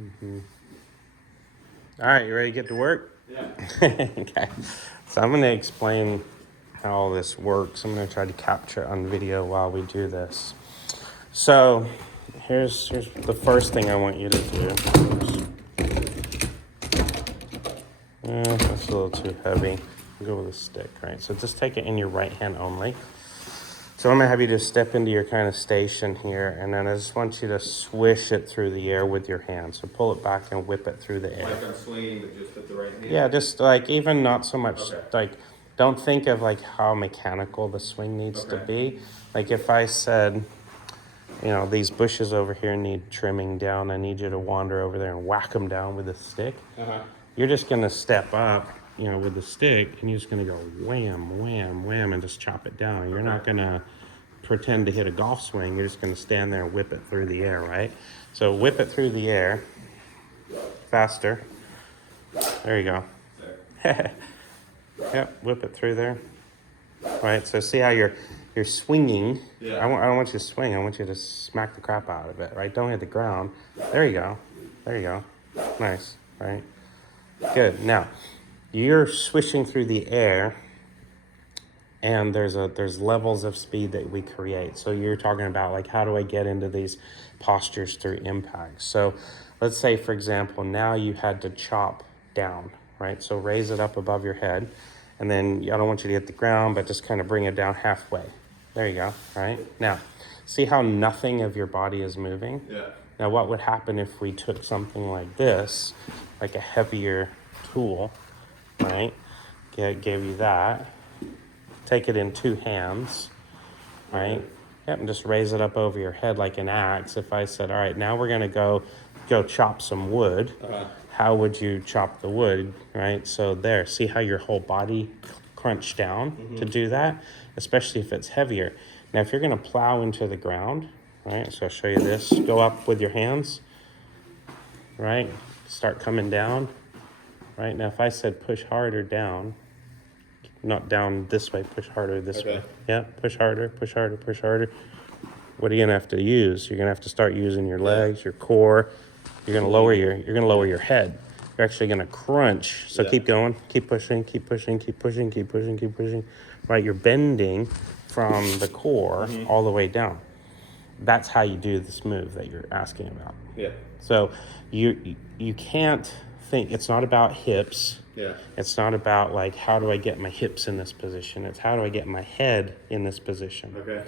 All right, you ready to get to work? Yeah. Okay. So I'm going to explain how all this works. I'm going to try to capture it on video while we do this. So here's the first thing I want you to do. That's a little too heavy. Go with a stick, right? So just take it in your right hand only. So I'm gonna have you just step into your kind of station here, and then I just want you to swish it through the air with your hand. So pull it back and whip it through the air. Like I'm swinging, but just with the right hand? Yeah, just like even not so much Okay. like, don't think of like how mechanical the swing needs to be. Like if I said, you know, these bushes over here need trimming down, I need you to wander over there and whack them down with a stick. You're just gonna step up, you know, with the stick, and you're just gonna go wham, wham, wham, and just chop it down. You're not gonna pretend to hit a golf swing. You're just gonna stand there and whip it through the air, right? So whip it through the air, faster. There you go. Yep, whip it through there. Right, so see how you're swinging. Yeah. I don't want you to swing. I want you to smack the crap out of it, right? Don't hit the ground. There you go. There you go. Nice, right? Good. Now, you're swishing through the air, and there's levels of speed that we create. So you're talking about like, how do I get into these postures through impact? So let's say, for example, now you had to chop down, right? So raise it up above your head, and then I don't want you to hit the ground, but just kind of bring it down halfway. There you go, right? Now, see how nothing of your body is moving? Yeah. Now, what would happen if we took something like this, like a heavier tool, right? Gave you that. Take it in two hands, right? Yep, and just raise it up over your head like an axe. If I said, all right, now we're gonna go chop some wood, how would you chop the wood, right? So there, see how your whole body crunched down to do that, especially if it's heavier. Now, if you're gonna plow into the ground, right? So I'll show you this. Go up with your hands, right? Start coming down, right? Now, if I said push harder down, not down this way, push harder this way. Yeah, push harder, push harder, push harder. What are you gonna have to use? You're gonna have to start using your legs, your core. You're gonna lower your head. You're actually gonna crunch. So keep going, keep pushing, keep pushing, keep pushing, keep pushing, keep pushing. Right, you're bending from the core all the way down. That's how you do this move that you're asking about. Yeah. So you can't think, it's not about hips. Yeah. It's not about like, how do I get my hips in this position? It's how do I get my head in this position? Okay.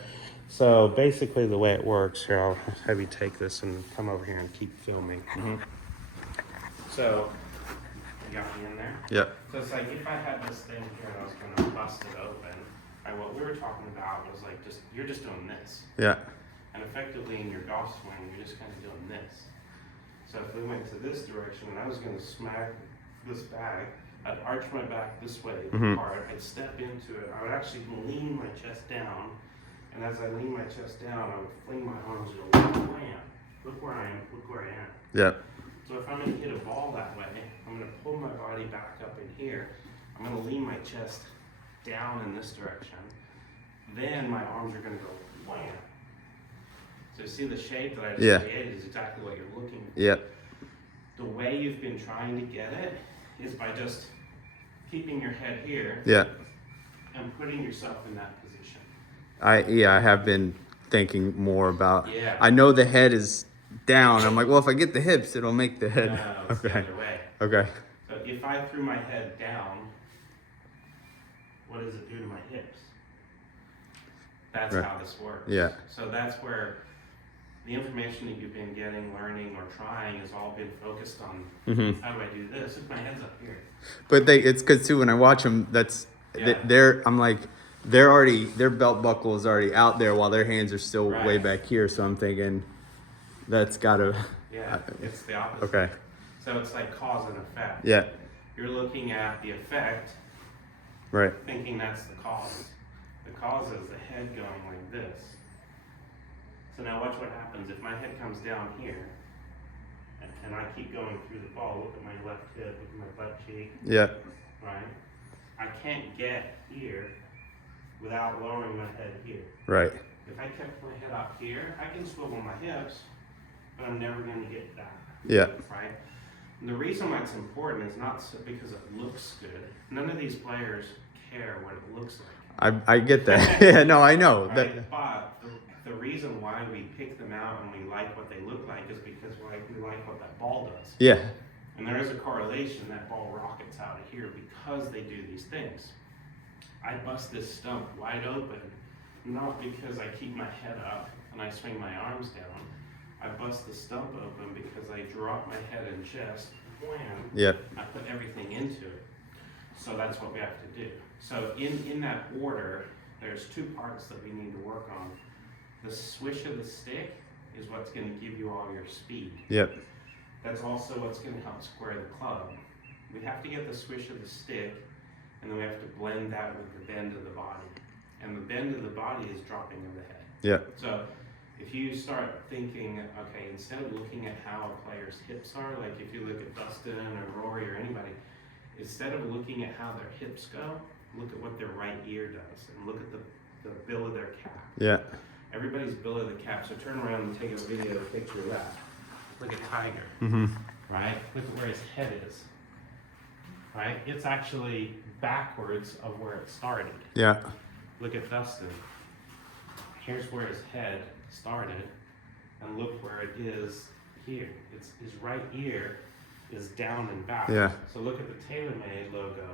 So basically the way it works, here, I'll have you take this and come over here and keep filming. So, you got me in there? Yeah. So it's like, if I had this thing here and I was gonna bust it open, and what we were talking about was like, you're just doing this. Yeah. And effectively in your golf swing, you're just kind of doing this. So if we went to this direction and I was going to smack this bag, I'd arch my back this way hard. I'd step into it. I would actually lean my chest down. And as I lean my chest down, I would fling my arms and go, wham. Look where I am. Look where I am. Yeah. So if I'm going to hit a ball that way, I'm going to pull my body back up in here. I'm going to lean my chest down in this direction. Then my arms are going to go wham. So see the shape that I just created is exactly what you're looking for. Yeah. The way you've been trying to get it is by just keeping your head here and putting yourself in that position. I have been thinking more about. Yeah. I know the head is down. I'm like, well, if I get the hips, it'll make the head. No, it's the other way. Okay. So if I threw my head down, what does it do to my hips? That's how this works. Yeah. So that's where the information that you've been getting, learning, or trying has all been focused on how do I do this if my head's up here. But it's because too when I watch them, I'm like, their belt buckle is already out there while their hands are still way back here. So I'm thinking that's gotta. Yeah, it's the opposite. Okay. So it's like cause and effect. Yeah. You're looking at the effect, Right. thinking that's the cause. The cause is the head going like this. So now watch what happens. If my head comes down here, and I keep going through the ball, look at my left hip, look at my butt cheek, Yeah. right? I can't get here without lowering my head here. Right. If I kept my head up here, I can swivel my hips, but I'm never going to get that. Yeah. Right? And the reason why it's important is not because it looks good. None of these players care what it looks like. I get that. Yeah, no, I know. Right? But the reason why we pick them out and we like what they look like is because we like what that ball does. Yeah. And there is a correlation that ball rockets out of here because they do these things. I bust this stump wide open, not because I keep my head up and I swing my arms down. I bust the stump open because I drop my head and chest, wham, Yeah. I put everything into it. So that's what we have to do. So in that order, there's two parts that we need to work on. The swish of the stick is what's going to give you all your speed. Yep. That's also what's going to help square the club. We have to get the swish of the stick, and then we have to blend that with the bend of the body. And the bend of the body is dropping of the head. Yeah. So if you start thinking, okay, instead of looking at how a player's hips are, like if you look at Dustin or Rory or anybody, instead of looking at how their hips go, look at what their right ear does, and look at the bill of their cap. Yeah. Everybody's bill of the cap. So turn around and take a video picture of that. Look at Tiger, Mm-hmm. right? Look at where his head is, right? It's actually backwards of where it started. Yeah. Look at Dustin. Here's where his head started, and look where it is here. It's his right ear is down and back. Yeah. So look at the TaylorMade logo.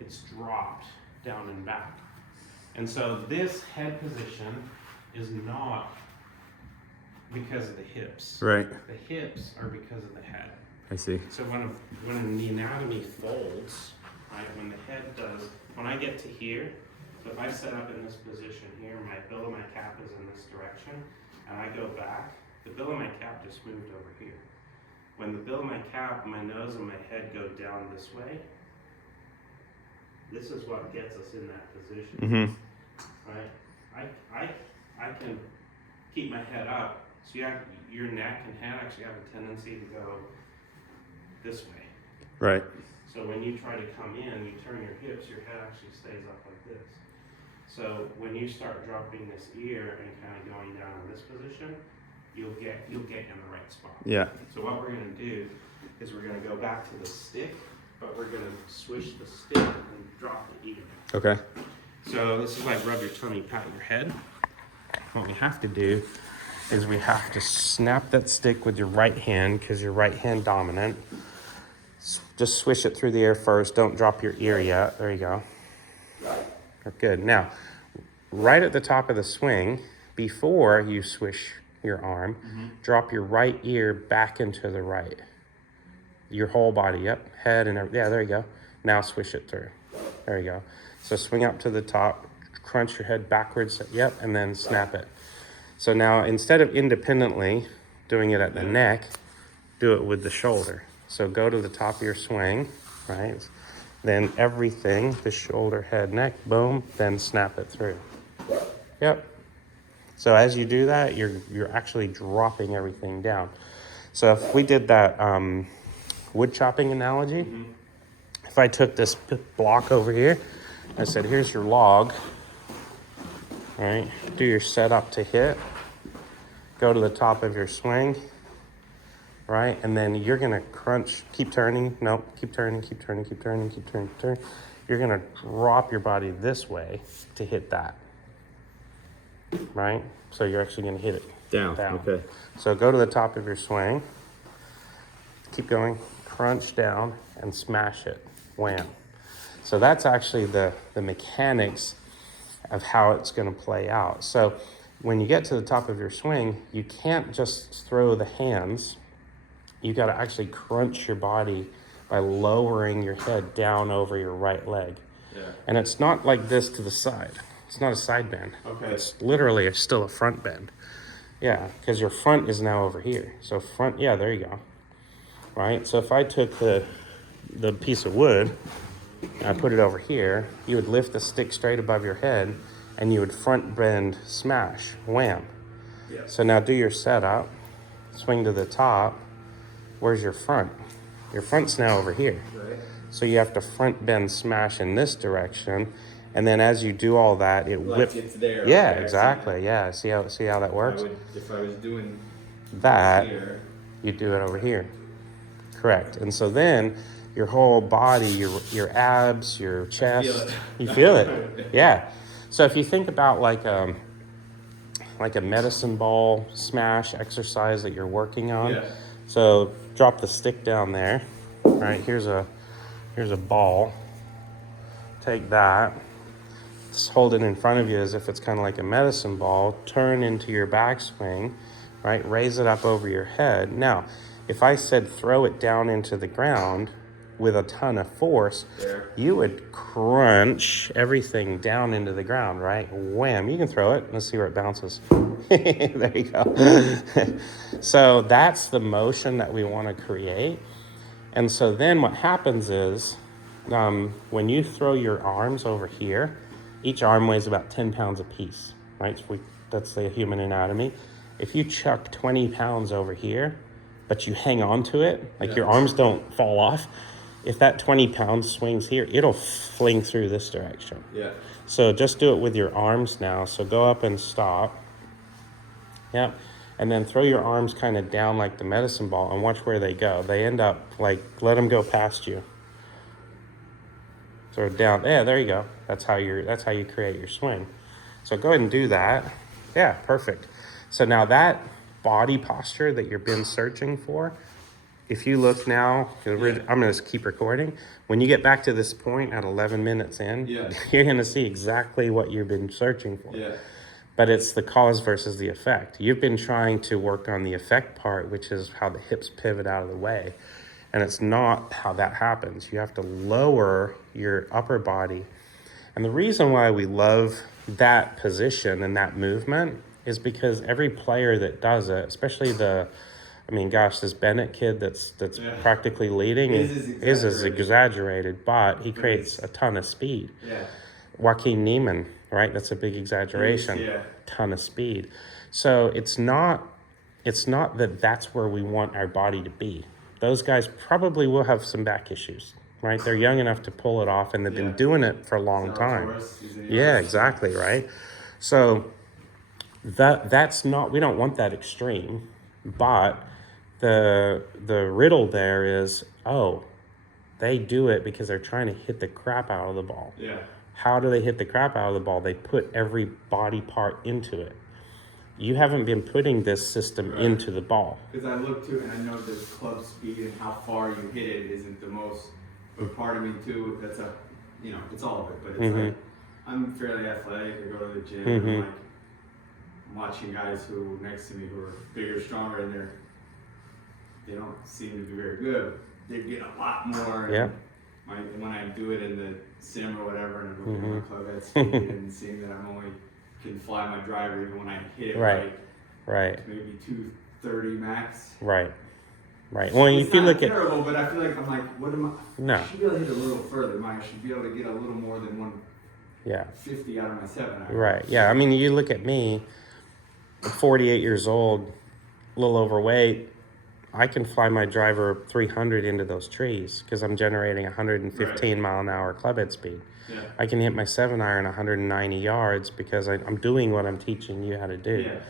It's dropped down and back. And so this head position is not because of the hips. Right. The hips are because of the head. I see. So when the anatomy folds, right, when the head does, when I get to here, so if I set up in this position here, my bill of my cap is in this direction, and I go back, the bill of my cap just moved over here. When the bill of my cap, my nose and my head go down this way, this is what gets us in that position, Mm-hmm. right? I can keep my head up, so your neck and head actually have a tendency to go this way. Right. So when you try to come in, you turn your hips, your head actually stays up like this. So when you start dropping this ear and kind of going down in this position, you'll get in the right spot. Yeah. So what we're going to do is we're going to go back to the stick, but we're going to swish the stick and drop the ear. Okay. So this is like rub your tummy, pat your head. What we have to do is we have to snap that stick with your right hand because you're right hand dominant. Just swish it through the air first. Don't drop your ear yet. There you go. Good. Now, right at the top of the swing, before you swish your arm, drop your right ear back into the right. Your whole body, yep. Head and everything. Yeah, there you go. Now swish it through. There you go. So swing up to the top, crunch your head backwards, yep, and then snap it. So now instead of independently doing it at the neck, do it with the shoulder. So go to the top of your swing, right? Then everything, the shoulder, head, neck, boom, then snap it through. Yep. So as you do that, you're actually dropping everything down. So if we did that wood chopping analogy, if I took this block over here, I said, here's your log, all right? Do your setup to hit, go to the top of your swing, right? And then you're gonna crunch, keep turning, nope, keep turning, keep turning, keep turning, keep turning, keep turning. You're gonna drop your body this way to hit that, right? So you're actually gonna hit it Down. Okay. So go to the top of your swing, keep going, crunch down and smash it, wham. So that's actually the mechanics of how it's gonna play out. So when you get to the top of your swing, you can't just throw the hands. You got to actually crunch your body by lowering your head down over your right leg. Yeah. And it's not like this to the side. It's not a side bend. Okay. It's literally still a front bend. Yeah, because your front is now over here. So front, yeah, there you go. Right? So if I took the piece of wood and I put it over here, you would lift the stick straight above your head and you would front bend, smash, wham. Yeah. So now do your setup, swing to the top. Where's your front? Your front's now over here. Right. So you have to front bend smash in this direction. And then as you do all that, it whips. It's there. Yeah, Okay, exactly. Yeah. See how that works? if I was doing That, here, you do it over here. Correct. And so then your whole body, your abs, your chest, you feel it. Yeah. So if you think about like a medicine ball smash exercise that you're working on. Yeah. So drop the stick down there. All right, here's a ball. Take that. Just hold it in front of you as if it's kind of like a medicine ball. Turn into your backswing, right? Raise it up over your head. Now, if I said throw it down into the ground with a ton of force, you would crunch everything down into the ground, right? Wham! You can throw it. Let's see where it bounces. There you go. So that's the motion that we want to create. And so then what happens is when you throw your arms over here, each arm weighs about 10 pounds apiece, right? So that's the human anatomy. If you chuck 20 pounds over here, but you hang on to it, like your arms don't fall off, if that 20 pounds swings here, it'll fling through this direction. Yeah. So just do it with your arms now. So go up and stop. Yep. And then throw your arms kind of down like the medicine ball and watch where they go. They end up like, let them go past you. Throw it down. Yeah, there you go. That's how you create your swing. So go ahead and do that. Yeah, perfect. So now that body posture that you've been searching for, if you look now, I'm going to keep recording. When you get back to this point at 11 minutes in, you're going to see exactly what you've been searching for. Yeah. But it's the cause versus the effect. You've been trying to work on the effect part, which is how the hips pivot out of the way. And it's not how that happens. You have to lower your upper body. And the reason why we love that position and that movement is because every player that does it, especially this Bennett kid that's practically leading is as exaggerated, but he creates a ton of speed. Yeah. Joaquin Neiman, right? That's a big exaggeration. Ton of speed. So it's not that that's where we want our body to be. Those guys probably will have some back issues, right? They're young enough to pull it off, and they've been doing it for a long time. Yeah, exactly, right? So that's not, we don't want that extreme, but the riddle there is, they do it because they're trying to hit the crap out of the ball. Yeah. How do they hit the crap out of the ball? They put every body part into it. You haven't been putting this system into the ball. Because I look too, and I know the club speed and how far you hit it isn't the most. But part of me too, that's it's all of it. But it's like I'm fairly athletic. I go to the gym. And I'm watching guys who next to me who are bigger, stronger, and they don't seem to be very good. They get a lot more. Yeah. When I do it in the sim or whatever, and I'm looking at my club head speed and seeing that can fly my driver even when I hit it right. Maybe 230 max. Right. Well, it's not terrible, but I feel like I'm like, what am I? No. I should be able to hit a little further. I should be able to get a little more than 150 out of my 7-iron. Right. Yeah. I mean, you look at me, I'm 48 years old, a little overweight. I can fly my driver 300 into those trees because I'm generating 115 mile an hour club head speed. Yeah. I can hit my 7-iron 190 yards because I'm doing what I'm teaching you how to do. Yeah.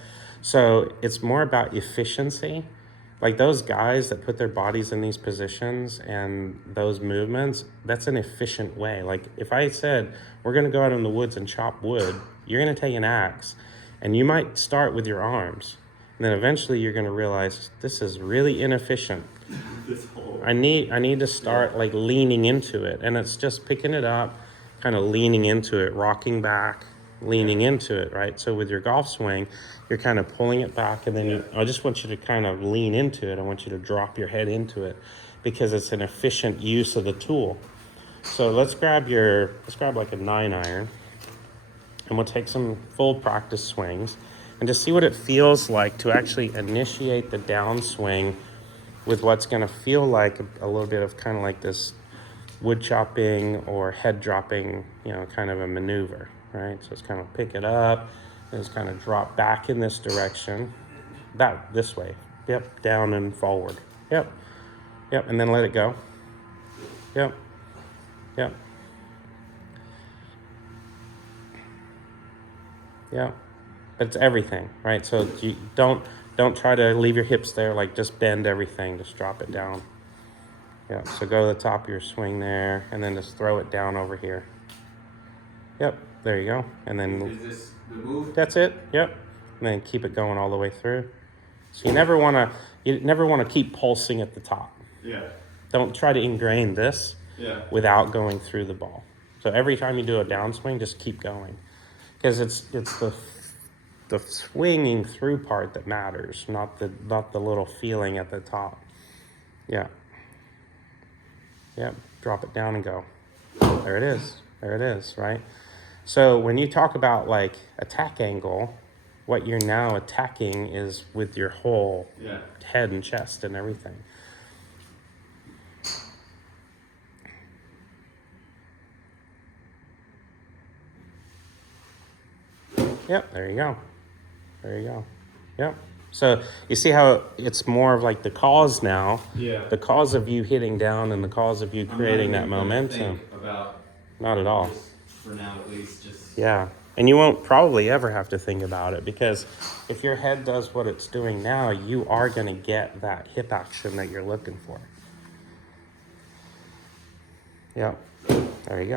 So it's more about efficiency. Like those guys that put their bodies in these positions and those movements, that's an efficient way. Like if I said, we're going to go out in the woods and chop wood, you're going to take an axe and you might start with your arms. And then eventually you're going to realize this is really inefficient. I need to start like leaning into it. And it's just picking it up, kind of leaning into it, rocking back, leaning into it, right? So with your golf swing, you're kind of pulling it back, and then I just want you to kind of lean into it. I want you to drop your head into it because it's an efficient use of the tool. So let's grab like a 9-iron, and we'll take some full practice swings and just see what it feels like to actually initiate the downswing with what's going to feel like a little bit of kind of like this wood chopping or head dropping, kind of a maneuver, right? So it's kind of pick it up and it's kind of drop back in this direction, this way. Yep, down and forward. Yep, and then let it go. Yep. But it's everything, right? So you don't Don't try to leave your hips there. Like, just bend everything. Just drop it down. Yeah, so go to the top of your swing there, and then just throw it down over here. Yep, there you go. And then Is this the move? that's it. Yep. And then keep it going all the way through. So you never want to keep pulsing at the top. Yeah. Don't try to ingrain this Yeah. without going through the ball. So every time you do a downswing, just keep going, because it's the swinging through part that matters, not the little feeling at the top. Yeah. Yep. Drop it down and go. There it is. There it is. Right. So when you talk about like attack angle, what you're now attacking is with your whole Yeah. head and chest and everything. Yep, there you go. There you go. Yep. So you see how it's more of like the cause now. Yeah. The cause of you hitting down and the cause of you creating that I'm not even gonna momentum. think about Not at all. this for now, at least. Just Yeah. And you won't probably ever have to think about it, because if your head does what it's doing now, you are going to get that hip action that you're looking for. Yep. There you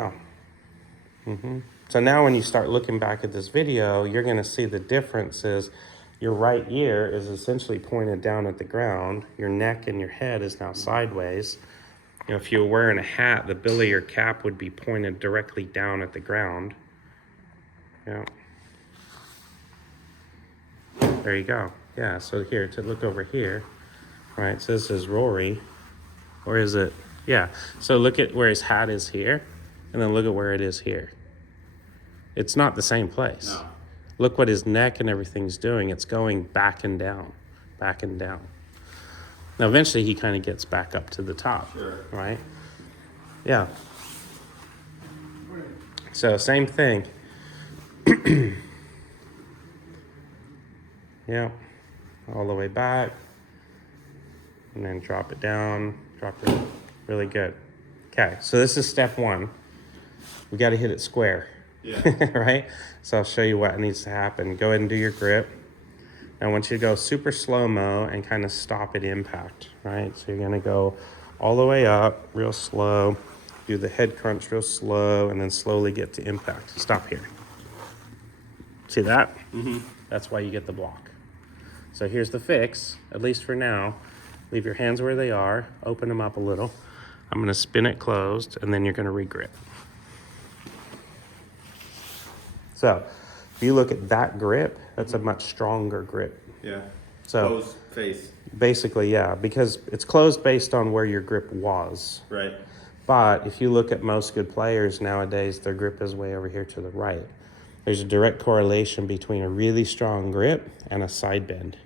go. So now when you start looking back at this video, you're going to see the difference is your right ear is essentially pointed down at the ground. Your neck and your head is now sideways. You know, if you were wearing a hat, the bill of your cap would be pointed directly down at the ground. Yeah. There you go. Yeah, so here, to look over here, right, so this is Rory. Or is it? Yeah. So look at where his hat is here, and then look at where it is here. It's not the same place. no. Look what his neck and everything's doing. It's going back and down, back and down. Now, eventually, he kind of gets back up to the top, Sure. right? Yeah. So, same thing. Yeah. All the way back. And then drop it down. Drop it. Really good. Okay, so this is step one. We got to hit it square. Yeah. Right? So I'll show you what needs to happen. Go ahead and do your grip. I want you to go super slow-mo and kind of stop at impact, right? So you're going to go all the way up real slow, do the head crunch real slow, and then slowly get to impact. Stop here. See that? That's why you get the block. So here's the fix, at least for now. Leave your hands where they are, open them up a little. I'm going to spin it closed, and then you're going to re-grip. So if you look at that grip, that's a much stronger grip. Yeah. So Close face. basically, yeah, because it's closed based on where your grip was. Right. But if you look at most good players nowadays, their grip is way over here to the right. There's a direct correlation between a really strong grip and a side bend.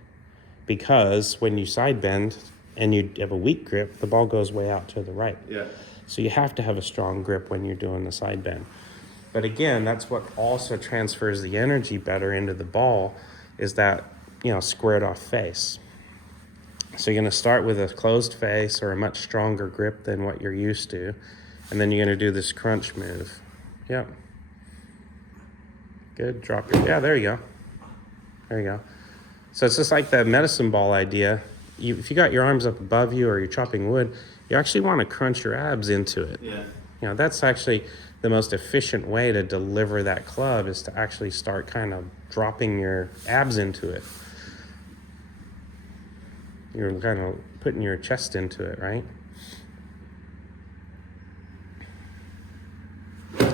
Because when you side bend and you have a weak grip, the ball goes way out to the right. Yeah. So you have to have a strong grip when you're doing the side bend. But again, that's what also transfers the energy better into the ball, is that, you know, squared off face. So you're going to start with a closed face or a much stronger grip than what you're used to. And then you're going to do this crunch move. Yep. Good. Drop your, yeah, there you go. There you go. So it's just like the medicine ball idea. If you got your arms up above you or you're chopping wood, you actually want to crunch your abs into it. Yeah. You know, that's actually the most efficient way to deliver that club, is to actually start kind of dropping your abs into it. You're kind of putting your chest into it, right?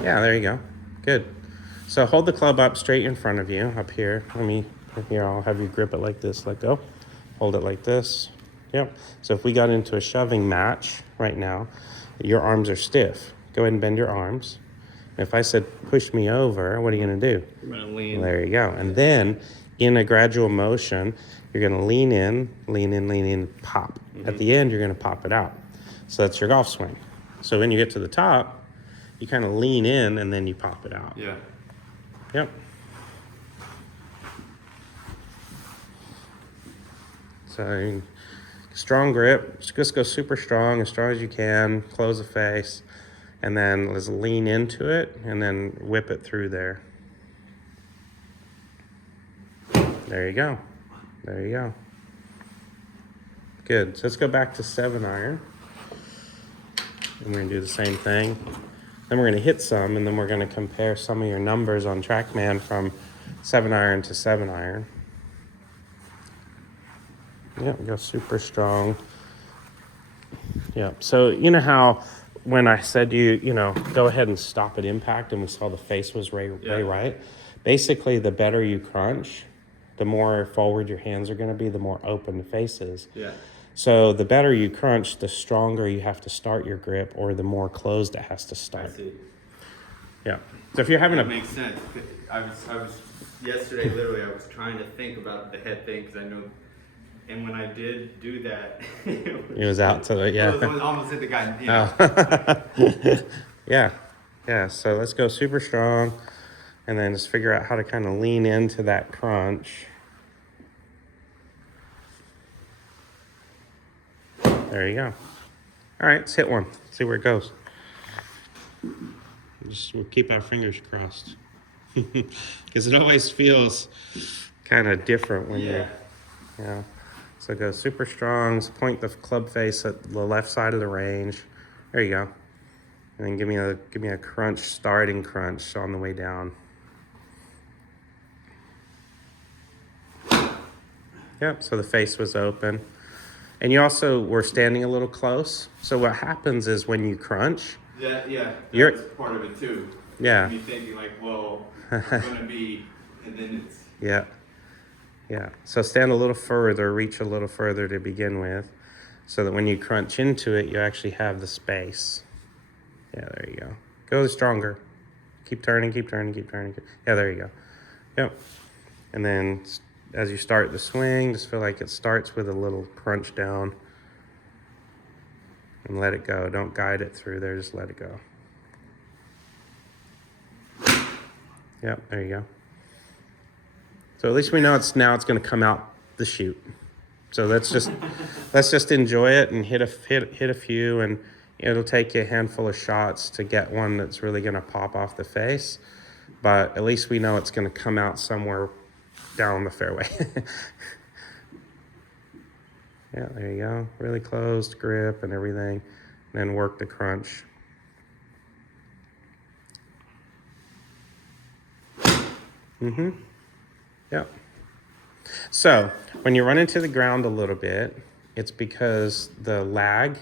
Yeah, there you go. Good. So hold the club up straight in front of you, up here. Here, I'll have you grip it like this. Let go. Hold it like this. Yep. So if we got into a shoving match right now, your arms are stiff. Go ahead and bend your arms. If I said push me over, what are you going to do? I'm gonna lean. There you go. And then in a gradual motion, you're going to lean in, pop. At the end, you're going to pop it out. So that's your golf swing. So when you get to the top, you kind of lean in and then you pop it out. Yeah. Yep. So strong grip. Just go super strong, as strong as you can. Close the face. And then let's lean into it and then whip it through there. There you go. There you go. Good. So let's go back to 7-iron. And we're going to do the same thing. Then we're going to hit some, and then we're going to compare some of your numbers on TrackMan from 7-iron to 7-iron. Yep, go super strong. Yep. So you know how when I said you know, go ahead and stop at impact, and we saw the face was way right? Basically, the better you crunch, the more forward your hands are going to be, the more open the face is. Yeah. So the better you crunch, the stronger you have to start your grip, or the more closed it has to I start. see. Yeah. So if you're having That makes sense. I was yesterday. Literally, I was trying to think about the head thing because I know. And when I did do that, it was out to the I was almost hit the guy. You know. Oh. yeah. So let's go super strong, and then just figure out how to kind of lean into that crunch. There you go. All right, let's hit one. See where it goes. We'll keep our fingers crossed, because it always feels kind of different when you're. Yeah. So go super strong. So point the club face at the left side of the range. There you go. And then give me a crunch, starting crunch on the way down. Yep. So the face was open. And you also were standing a little close. So what happens is when you crunch, That's part of it too. Yeah. Me thinking like, well, I'm gonna be, and then it's. Yeah. So stand a little further, reach a little further to begin with, so that when you crunch into it, you actually have the space. Yeah, there you go. Go stronger. Keep turning. Yeah, there you go. Yep. And then as you start the swing, just feel like it starts with a little crunch down. And let it go. Don't guide it through there. Just let it go. Yep, there you go. So at least we know it's going to come out the chute. So let's just enjoy it and hit a few, and it'll take you a handful of shots to get one that's really going to pop off the face. But at least we know it's going to come out somewhere down the fairway. Yeah, there you go. Really closed grip and everything. And then work the crunch. Yep. So when you run into the ground a little bit, it's because the lag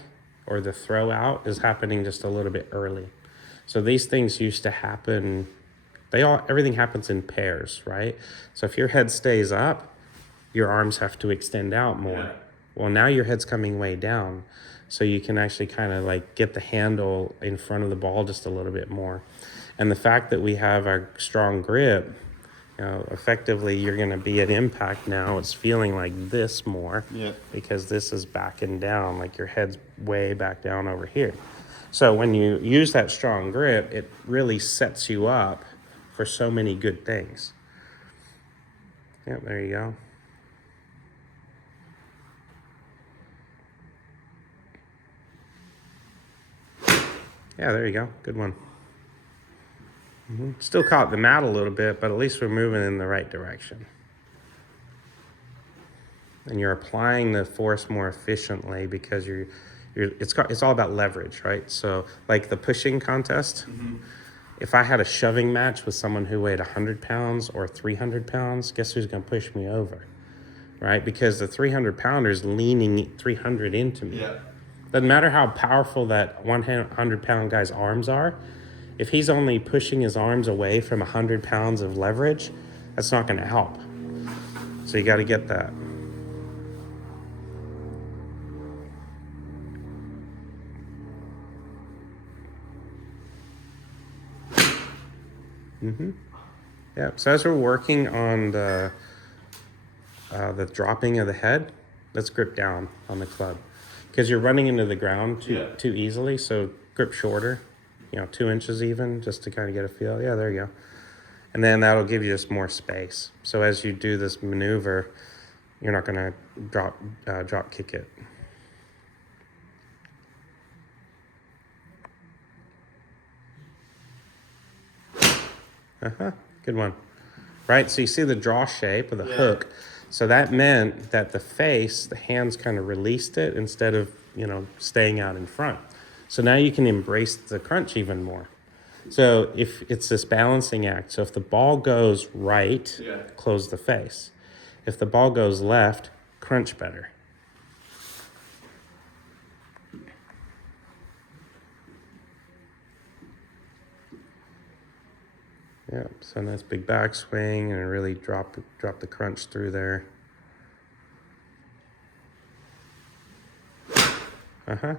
or the throw out is happening just a little bit early. So these things used to happen, everything happens in pairs, right? So if your head stays up, your arms have to extend out more. Yeah. Well, now your head's coming way down, so you can actually kind of like get the handle in front of the ball just a little bit more. And the fact that we have our strong grip, you know, effectively you're going to be at impact now. It's feeling like this more because this is backing down, like your head's way back down over here. So when you use that strong grip, it really sets you up for so many good things. Yep, there you go. Yeah, there you go. Good one. Still caught the mat a little bit, but at least we're moving in the right direction. And you're applying the force more efficiently because it's all about leverage, right? So like the pushing contest, if I had a shoving match with someone who weighed 100 pounds or 300 pounds, guess who's going to push me over, right? Because the 300 pounder is leaning 300 into me. Yeah. Doesn't matter how powerful that 100-pound guy's arms are. If he's only pushing his arms away from 100 pounds of leverage, that's not going to help. So you got to get that. Yeah. So as we're working on the dropping of the head, let's grip down on the club. Because you're running into the ground too easily, so grip shorter, 2 inches even, just to kind of get a feel. Yeah, there you go. And then that'll give you just more space. So as you do this maneuver, you're not going to drop kick it. Good one. Right, so you see the draw shape of the hook. So that meant that the hands kind of released it instead of, staying out in front. So now you can embrace the crunch even more. So if it's this balancing act, so if the ball goes right, Yeah. close the face. If the ball goes left, crunch better. Yeah, so nice big backswing and really drop the crunch through there.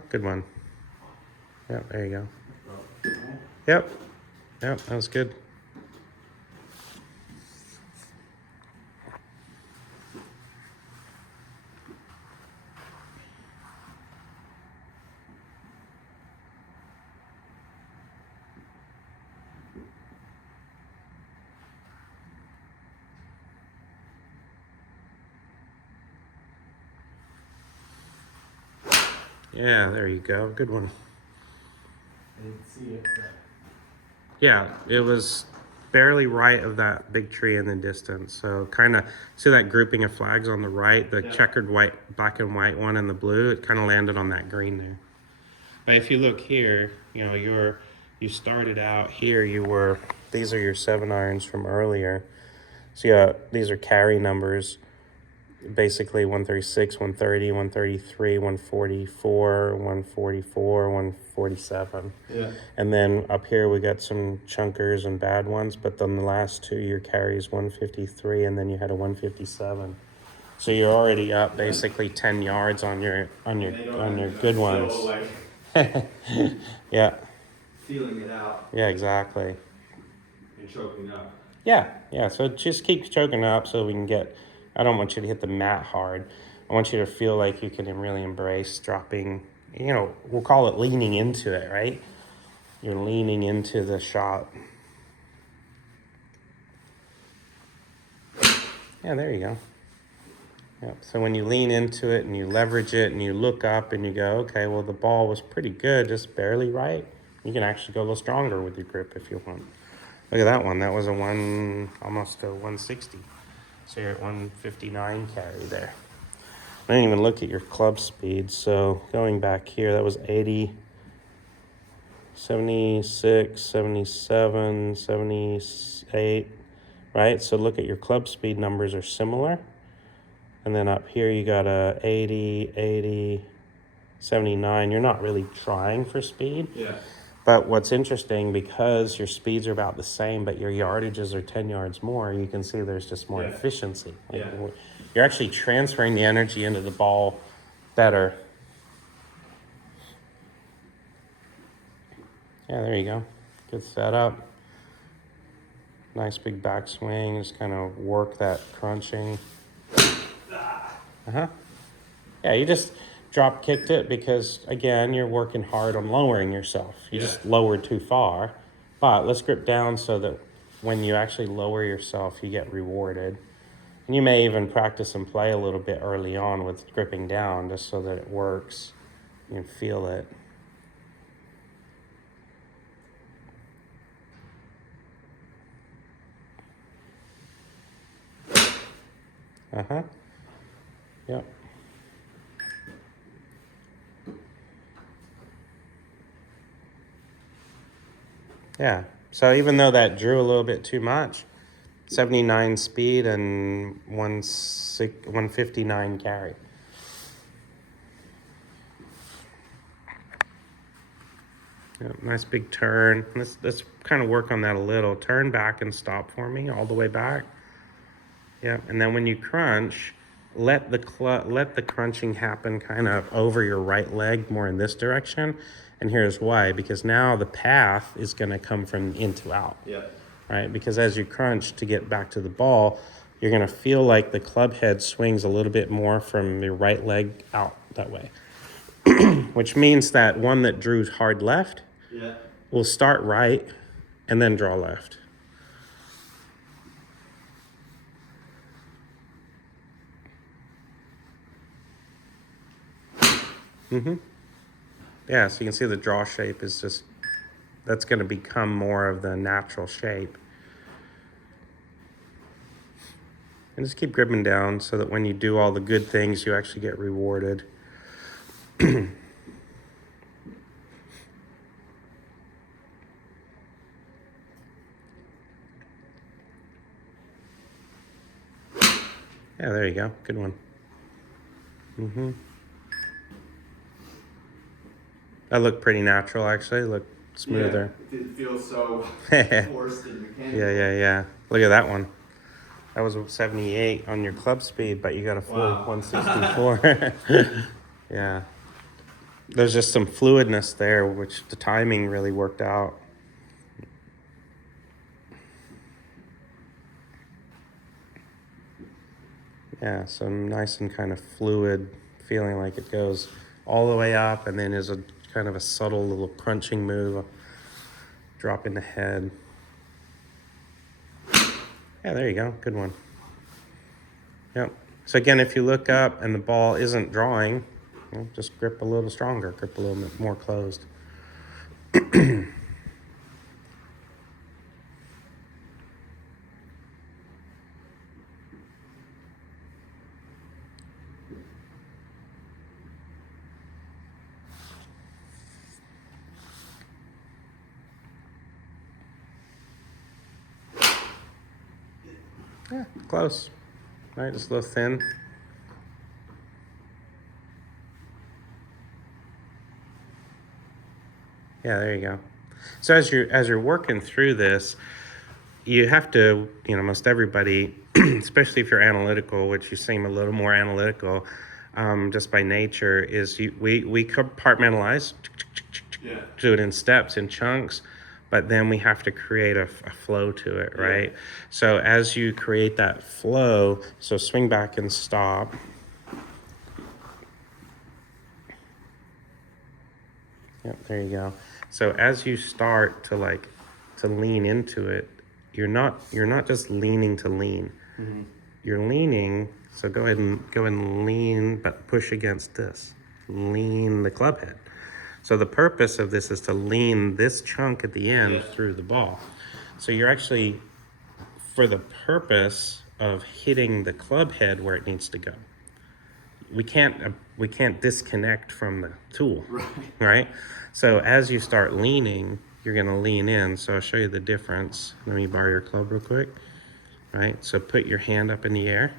Good one. Yep, there you go. Yep, that was good. Yeah, there you go. Good one. I didn't see it. Yeah, it was barely right of that big tree in the distance. So kind of see that grouping of flags on the right, the checkered white, black and white one and the blue, it kind of landed on that green there. But if you look here, you started out here, these are your 7-irons from earlier. So yeah, these are carry numbers. Basically 136, 130, 133, 144, 144, 147. Yeah. And then up here we got some chunkers and bad ones, but then the last two your carries 153 and then you had a 157. So you're already up basically 10 yards on your good ones. So, like, Yeah. feeling it out Yeah, exactly. and choking up. Yeah. So just keep choking up so we can get. I don't want you to hit the mat hard. I want you to feel like you can really embrace dropping. We'll call it leaning into it, right? You're leaning into the shot. Yeah, there you go. Yep. So when you lean into it and you leverage it and you look up and you go, okay, well, the ball was pretty good, just barely right. You can actually go a little stronger with your grip if you want. Look at that one. That was almost a 160. So you're at 159 carry there. I didn't even look at your club speed. So going back here, that was 80, 76, 77, 78, right? So look at your club speed numbers are similar. And then up here you got a 80, 80, 79. You're not really trying for speed. Yeah. But what's interesting, because your speeds are about the same, but your yardages are 10 yards more, you can see there's just more efficiency. Like, you're actually transferring the energy into the ball better. Yeah, there you go. Good setup. Nice big backswing. Just kind of work that crunching. Yeah, you just drop kicked it because, again, you're working hard on lowering yourself. You just lowered too far. But let's grip down so that when you actually lower yourself, you get rewarded. And you may even practice and play a little bit early on with gripping down just so that it works. You can feel it. Yep. Yeah. So even though that drew a little bit too much, 79 speed and 159 carry. Yeah, nice big turn. Let's kind of work on that a little. Turn back and stop for me all the way back. Yeah, and then when you crunch, let the crunching happen kind of over your right leg more in this direction. And here's why, because now the path is going to come from in to out. Yeah. Right? Because as you crunch to get back to the ball, you're going to feel like the club head swings a little bit more from your right leg out that way. Which means that one that drew hard left will start right and then draw left. Yeah, so you can see the draw shape is just, that's going to become more of the natural shape. And just keep gripping down so that when you do all the good things, you actually get rewarded. Yeah, there you go. Good one. That looked pretty natural, actually. Look smoother. Yeah, it didn't feel so forced and mechanical. Yeah. Look at that one. That was 78 on your club speed, but you got a full Wow. 164. Yeah. There's just some fluidness there, which the timing really worked out. Yeah, so nice and kind of fluid, feeling like it goes all the way up and then is a kind of a subtle little crunching move, drop in the head. Yeah, there you go. Good one. Yep. So again, if you look up and the ball isn't drawing, just grip a little stronger, grip a little bit more closed. Yeah, close. All right, just a little thin. Yeah, there you go. So as you're working through this, you have to, most everybody, especially if you're analytical, which you seem a little more analytical, just by nature, is we compartmentalize, Yeah. do it in steps, in chunks, but then we have to create a flow to it, right? So as you create that flow, so swing back and stop. Yep, there you go. So as you start to lean into it, you're not just leaning to lean. Mm-hmm. You're leaning, so go ahead and lean, but push against this. Lean the club head. So the purpose of this is to lean this chunk at the end through the ball. So you're actually, for the purpose of hitting the club head where it needs to go. We can't disconnect from the tool, right? So as you start leaning, you're gonna lean in. So I'll show you the difference. Let me borrow your club real quick, right? So put your hand up in the air,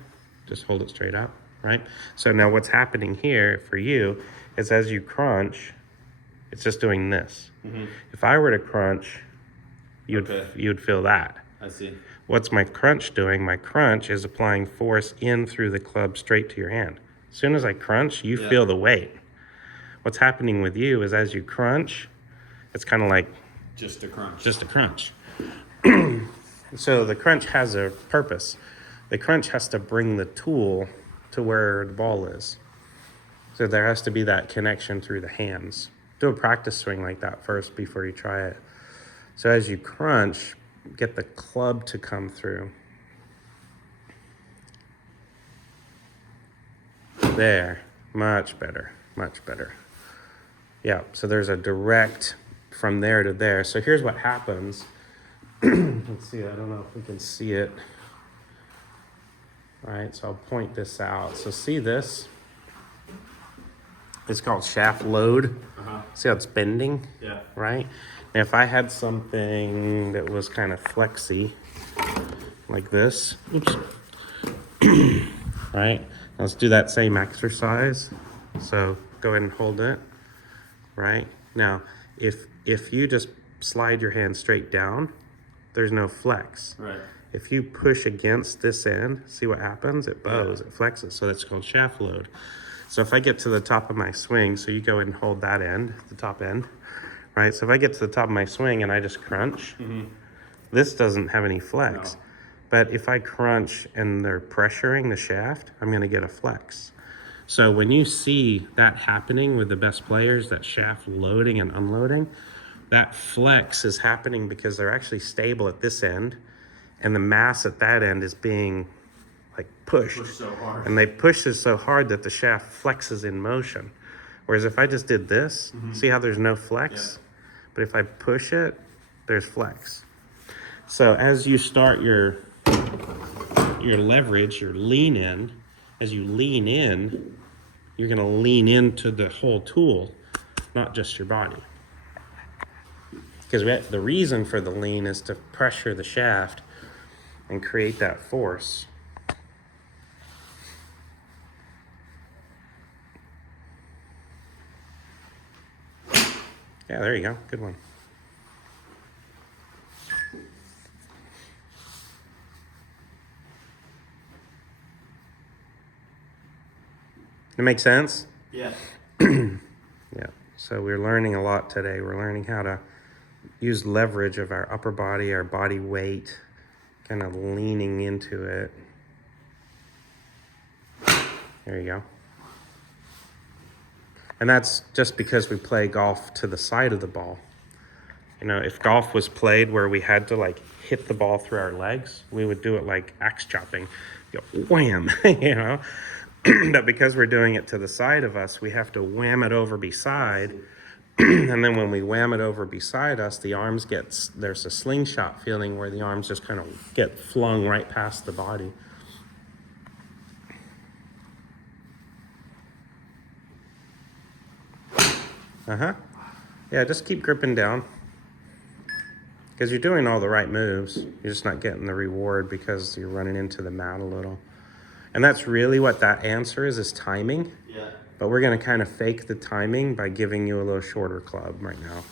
just hold it straight up, right? So now what's happening here for you is as you crunch, it's just doing this. Mm-hmm. If I were to crunch, you'd feel that. I see. What's my crunch doing? My crunch is applying force in through the club straight to your hand. As soon as I crunch, you feel the weight. What's happening with you is as you crunch, it's kind of like Just a crunch. just a crunch. So the crunch has a purpose. The crunch has to bring the tool to where the ball is. So there has to be that connection through the hands. Do a practice swing like that first before you try it. So as you crunch, get the club to come through. There, much better, much better. Yeah, so there's a direct from there to there. So here's what happens. Let's see, I don't know if we can see it. All right, so I'll point this out. So see this? It's called shaft load. See how it's bending? Yeah. Right? Now if I had something that was kind of flexy, like this, oops. Right? Let's do that same exercise. So go ahead and hold it. Right? Now, if you just slide your hand straight down, there's no flex. Right. If you push against this end, see what happens? It bows, it flexes. So that's called shaft load. So if I get to the top of my swing, so you go ahead and hold that end, the top end, right? So if I get to the top of my swing and I just crunch, this doesn't have any flex. No. But if I crunch and they're pressuring the shaft, I'm gonna get a flex. So when you see that happening with the best players, that shaft loading and unloading, that flex is happening because they're actually stable at this end and the mass at that end is being like pushed. Push so hard. And they push it so hard that the shaft flexes in motion. Whereas if I just did this, see how there's no flex? But if I push it, there's flex. So as you start your your leverage, your lean in. As you lean in, you're going to lean into the whole tool, not just your body. Because the reason for the lean is to pressure the shaft and create that force. Yeah, there you go. Good one. It makes sense? Yeah. Yeah. So we're learning a lot today. We're learning how to use leverage of our upper body, our body weight, kind of leaning into it. There you go. And that's just because we play golf to the side of the ball. You know, if golf was played where we had to like hit the ball through our legs, we would do it like axe chopping. You go, wham, you know. But because we're doing it to the side of us, we have to wham it over beside. And then when we wham it over beside us, the arms there's a slingshot feeling where the arms just kind of get flung right past the body. Yeah, just keep gripping down. Because you're doing all the right moves. You're just not getting the reward because you're running into the mat a little. And that's really what that answer is timing. Yeah. But we're going to kind of fake the timing by giving you a little shorter club right now.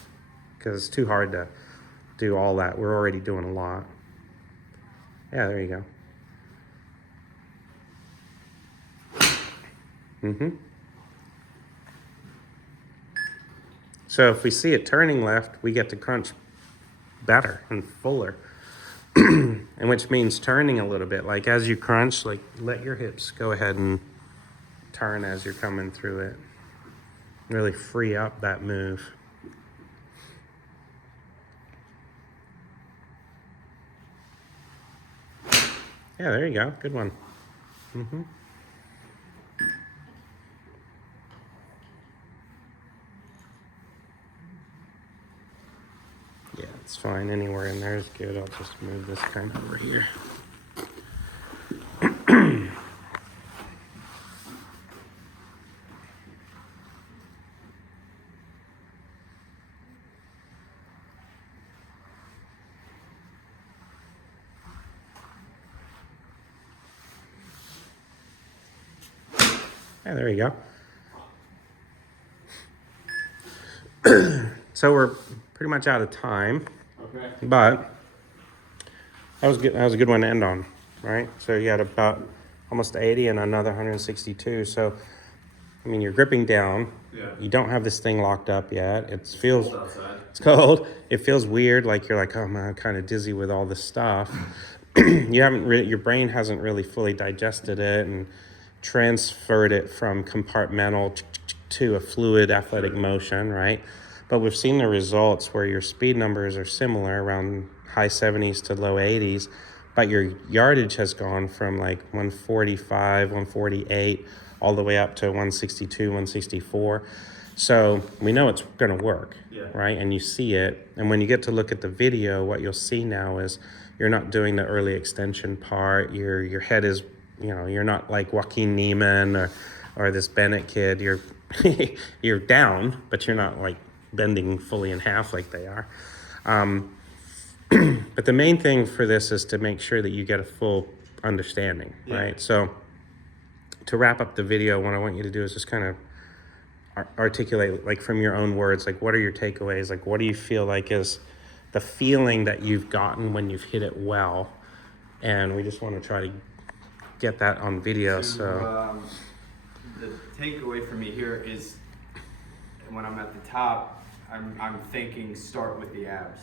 Because it's too hard to do all that. We're already doing a lot. Yeah, there you go. So if we see it turning left, we get to crunch better and fuller. And which means turning a little bit. Like as you crunch, like let your hips go ahead and turn as you're coming through it. Really free up that move. Yeah, there you go. Good one. Yeah, it's fine. Anywhere in there is good. I'll just move this kind of over here. Yeah, there you go. So we're pretty much out of time. Okay. But that was good. That was a good one to end on, right? So you had about almost 80 and another 162. So, I mean, you're gripping down. Yeah. You don't have this thing locked up yet. It feels Cold outside. It's cold. It feels weird. Like you're like, oh man, I'm kind of dizzy with all this stuff. You haven't really, your brain hasn't really fully digested it and transferred it from compartmental to a fluid athletic motion, right? But we've seen the results where your speed numbers are similar, around high 70s to low 80s, but your yardage has gone from like 145, 148, all the way up to 162, 164. So we know it's going to work, right? And you see it. And when you get to look at the video, what you'll see now is you're not doing the early extension part. Your head is, you know, you're not like Joaquin Neiman or this Bennett kid. You're you're down, but you're not like bending fully in half like they are. But the main thing for this is to make sure that you get a full understanding, right? So to wrap up the video, what I want you to do is just kind of articulate, like from your own words, like what are your takeaways? Like what do you feel like is the feeling that you've gotten when you've hit it well? And we just want to try to get that on video. So the takeaway for me here is when I'm at the top, I'm thinking start with the abs.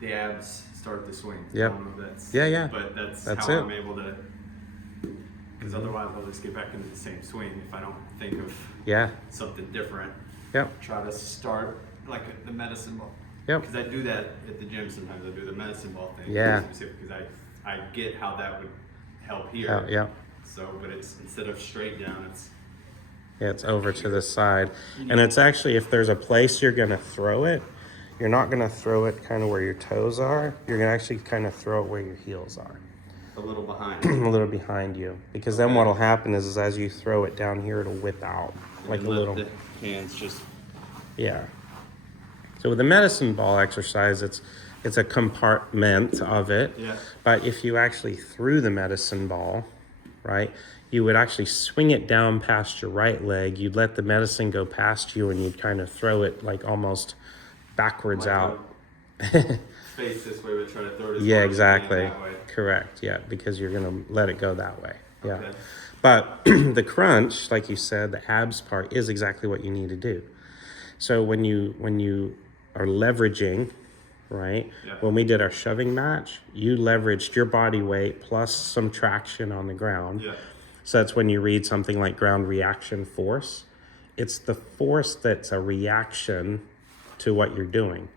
The abs start the swing. Yep. I don't know if that's, Yeah. But that's That's how it. I'm able to, because otherwise I'll just get back into the same swing if I don't think of something different. Yep. Try to start like the medicine ball. Yep. Because I do that at the gym sometimes. I do the medicine ball thing. Yeah. Because I get how that would help here. Yeah. So, but it's instead of straight down, It's over to the side. And it's actually, if there's a place you're going to throw it, you're not going to throw it kind of where your toes are. You're going to actually kind of throw it where your heels are. a little behind. a little behind you, because then what'll happen is as you throw it down here, it'll whip out like And a let little. the hands just. Yeah. So with the medicine ball exercise, it's a compartment of it. Yeah. But if you actually threw the medicine ball, right, you would actually swing it down past your right leg. You'd let the medicine go past you, and you'd kind of throw it like almost backwards Like out. Face this way, but try to throw it as Yeah, far as you can exactly. that way. Correct. Yeah, because you're gonna let it go that way. Yeah. Okay. But the crunch, like you said, the abs part is exactly what you need to do. So when you are leveraging, right? Yeah. When we did our shoving match, you leveraged your body weight plus some traction on the ground. Yeah. So that's when you read something like ground reaction force. It's the force that's a reaction to what you're doing.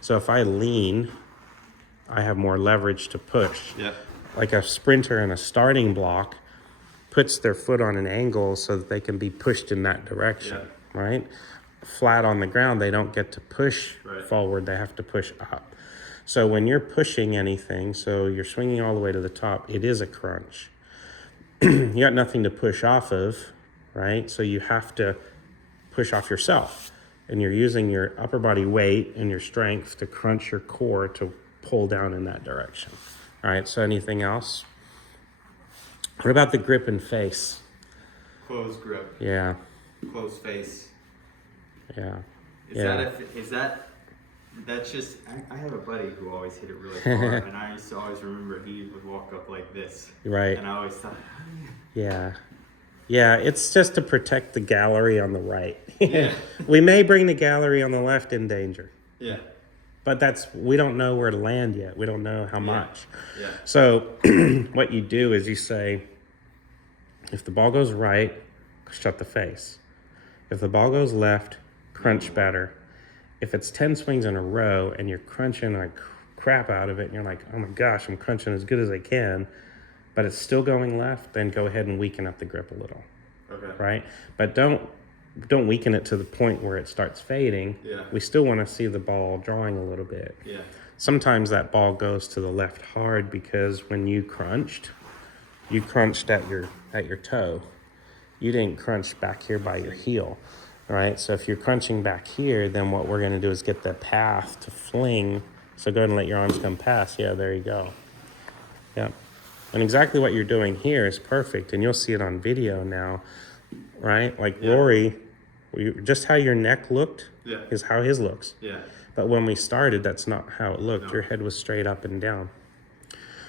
So if I lean, I have more leverage to push. Yeah. Like a sprinter in a starting block puts their foot on an angle so that they can be pushed in that direction, right? Flat on the ground, they don't get to push forward, they have to push up. So when you're pushing anything, so you're swinging all the way to the top, it is a crunch. You got nothing to push off of, right? So you have to push off yourself. And you're using your upper body weight and your strength to crunch your core to pull down in that direction. All right, so anything else? What about the grip and face? Closed grip. Yeah, Closed face. yeah. That's just, I have a buddy who always hit it really far, and I used to always remember he would walk up like this. Right. And I always thought, Yeah. Yeah, it's just to protect the gallery on the right. Yeah. We may bring the gallery on the left in danger, yeah, but we don't know where to land yet. We don't know how much. yeah, So what you do is you say, if the ball goes right, shut the face. If the ball goes left, crunch better. If it's 10 swings in a row and you're crunching like crap out of it and you're like, oh my gosh, I'm crunching as good as I can, but it's still going left, then go ahead and weaken up the grip a little, okay, right? But don't weaken it to the point where it starts fading. Yeah. We still want to see the ball drawing a little bit. yeah, Sometimes that ball goes to the left hard because when you crunched at your toe. You didn't crunch back here by your heel, right? So if you're crunching back here, then what we're going to do is get the path to fling. So go ahead and let your arms come past. Yeah, there you go. Yeah. And exactly what you're doing here is perfect, and you'll see it on video now, right? Like Rory, just how your neck looked is how his looks. yeah, But when we started, that's not how it looked. No. Your head was straight up and down.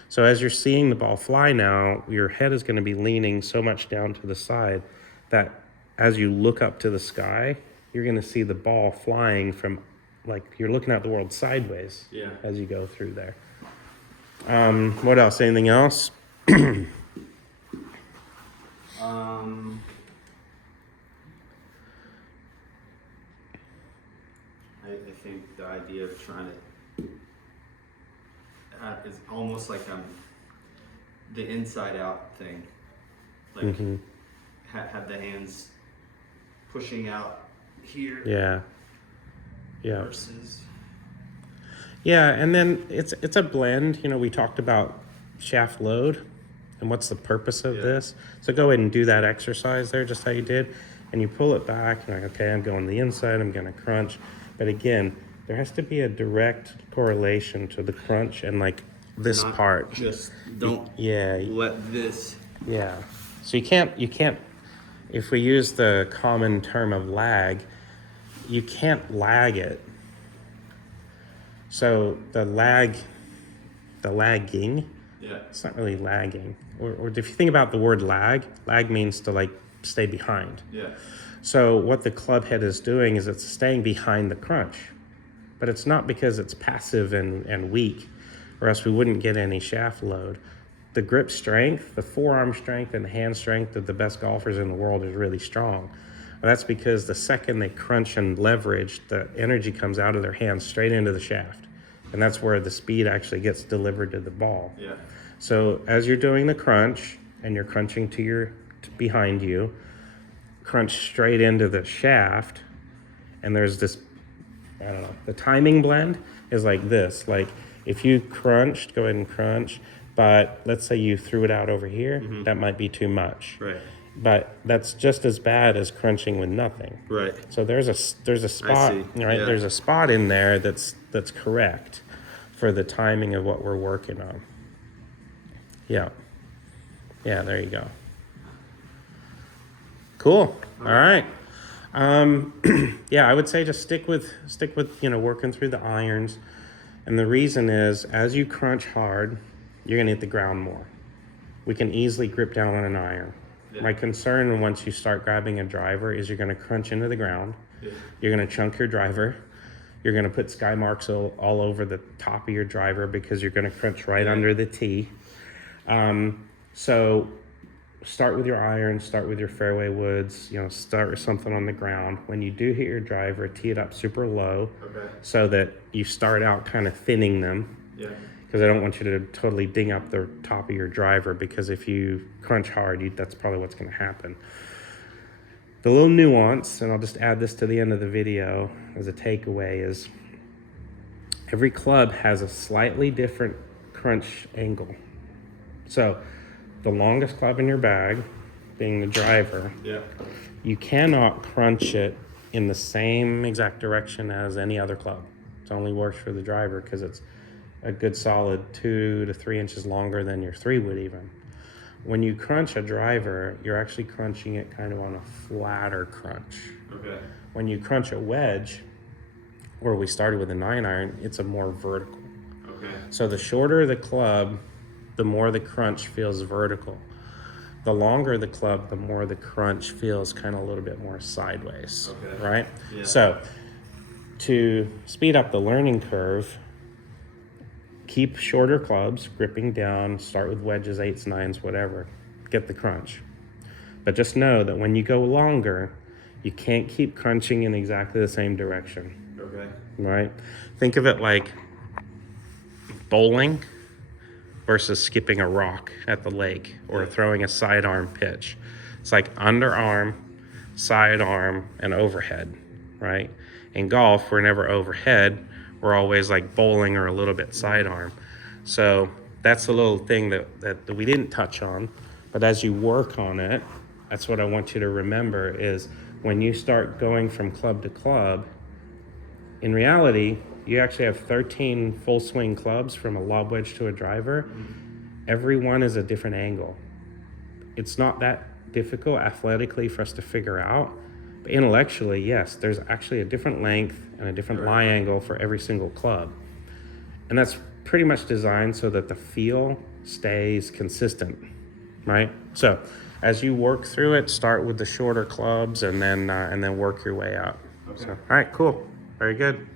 So as you're seeing the ball fly now, your head is going to be leaning so much down to the side that as you look up to the sky, you're going to see the ball flying from, like, you're looking at the world sideways as you go through there. What else? Anything else? I think the idea of trying to is almost like the inside out thing, like have the hands pushing out here Yeah. versus Yeah, and then it's a blend. You know, we talked about shaft load and what's the purpose of this. So go ahead and do that exercise there, just how you did. And you pull it back, you're like, okay, I'm going the inside, I'm going to crunch. But again, there has to be a direct correlation to the crunch and like this not part. just don't Yeah, let this yeah. So you can't, if we use the common term of lag, you can't lag it. So the lagging, it's not really lagging. Or if you think about the word lag means to like stay behind. yeah So what the club head is doing is it's staying behind the crunch. But it's not because it's passive and weak, or else we wouldn't get any shaft load. The grip strength, the forearm strength, and the hand strength of the best golfers in the world is really strong. Well, that's because the second they crunch and leverage, the energy comes out of their hands straight into the shaft. And that's where the speed actually gets delivered to the ball. yeah So as you're doing the crunch and you're crunching to behind you, crunch straight into the shaft, and there's this, I don't know, the timing blend is like this. Like if you crunched, go ahead and crunch, But let's say you threw it out over here, that might be too much. Right. But that's just as bad as crunching with nothing. Right. So there's a spot, see. right? Yeah. There's a spot in there that's correct for the timing of what we're working on. Yeah. Yeah, there you go. Cool. All right. Yeah, I would say just stick with working through the irons. And the reason is, as you crunch hard, you're gonna hit the ground more. We can easily grip down on an iron. Yeah. My concern once you start grabbing a driver is you're gonna crunch into the ground. Yeah. You're gonna chunk your driver. You're gonna put sky marks all over the top of your driver because you're gonna crunch right under the tee. So start with your iron, start with your fairway woods, start with something on the ground. When you do hit your driver, tee it up super low. Okay. So that you start out kind of thinning them. Yeah. Because I don't want you to totally ding up the top of your driver, because if you crunch hard, that's probably what's going to happen. The little nuance, and I'll just add this to the end of the video as a takeaway, is every club has a slightly different crunch angle. So the longest club in your bag, being the driver, Yeah. you cannot crunch it in the same exact direction as any other club. It only works for the driver because it's a good solid 2 to 3 inches longer than your 3-wood even. When you crunch a driver, you're actually crunching it kind of on a flatter crunch. Okay. When you crunch a wedge, where we started with a 9-iron, it's a more vertical. Okay. So the shorter the club, the more the crunch feels vertical. The longer the club, the more the crunch feels kind of a little bit more sideways, Okay. right? Yeah. So to speed up the learning curve, keep shorter clubs, gripping down, start with wedges, 8s, 9s, whatever, get the crunch. But just know that when you go longer, you can't keep crunching in exactly the same direction, Okay. right? Think of it like bowling versus skipping a rock at the lake or throwing a sidearm pitch. It's like underarm, sidearm, and overhead, right? In golf, we're never overhead. We're always like bowling or a little bit sidearm. So that's a little thing that we didn't touch on. But as you work on it, that's what I want you to remember is when you start going from club to club, in reality, you actually have 13 full swing clubs from a lob wedge to a driver. Every one is a different angle. It's not that difficult athletically for us to figure out, but intellectually, yes, there's actually a different length and a different lie angle for every single club. And that's pretty much designed so that the feel stays consistent, right? So as you work through it, start with the shorter clubs and then work your way up. Okay. So, all right, cool. Very good.